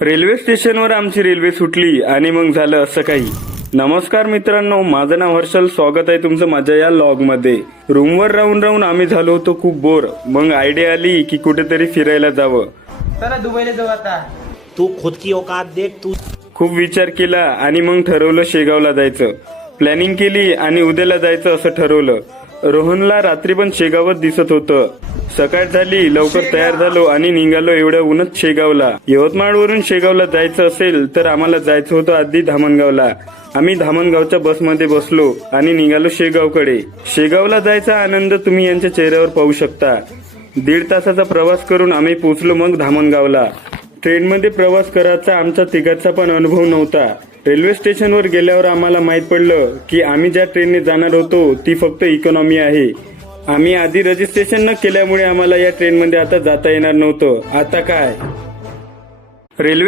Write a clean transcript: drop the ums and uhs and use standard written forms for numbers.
Railway स्टेशनवर आमची railway सुटली आणि मग झालं असं काही. नमस्कार मित्रांनो, माझं नाव हर्षल. स्वागत आहे तुमचं माझ्या या लॉग मध्ये. रूमवर राहून राहून आम्ही झालो होतो खूप बोर. मग आयडिया आली की कुठेतरी फिरायला जावं. चला दुबईला जाऊ आता. तू खुद की औकात देख. तू खूप विचार केला आणि मग ठरवलं शेगावला जायचं. प्लॅनिंग केली आणि उद्याला जायचं असं ठरवलं. रोहनला रात्री पण शेगावच दिसत होतं. सकाळ झाली, लवकर तयार झालो आणि निघालो एवढ्या उन्हात शेगावला. यवतमाळवरून शेगावला जायचं असेल तर आम्हाला जायचं होतं आधी धामणगावला. आम्ही धामणगावच्या बसमध्ये बसलो आणि निघालो शेगावकडे. शेगावला जायचा आनंद तुम्ही यांच्या चेहऱ्यावर पाहू शकता. 1.5 तासाचा प्रवास करून आम्ही पोहोचलो मग धामणगावला. ट्रेनमध्ये प्रवास करायचा आमचा तिघांचा पण अनुभव नव्हता. रेल्वे स्टेशनवर गेल्यावर आम्हाला माहित पडलं की आम्ही ज्या ट्रेनने जाणार होतो ती फक्त इकॉनॉमी आहे. आम्ही आधी रजिस्ट्रेशन न केल्यामुळे आम्हाला या ट्रेनमध्ये आता जाता येणार नव्हतं. आता काय, रेल्वे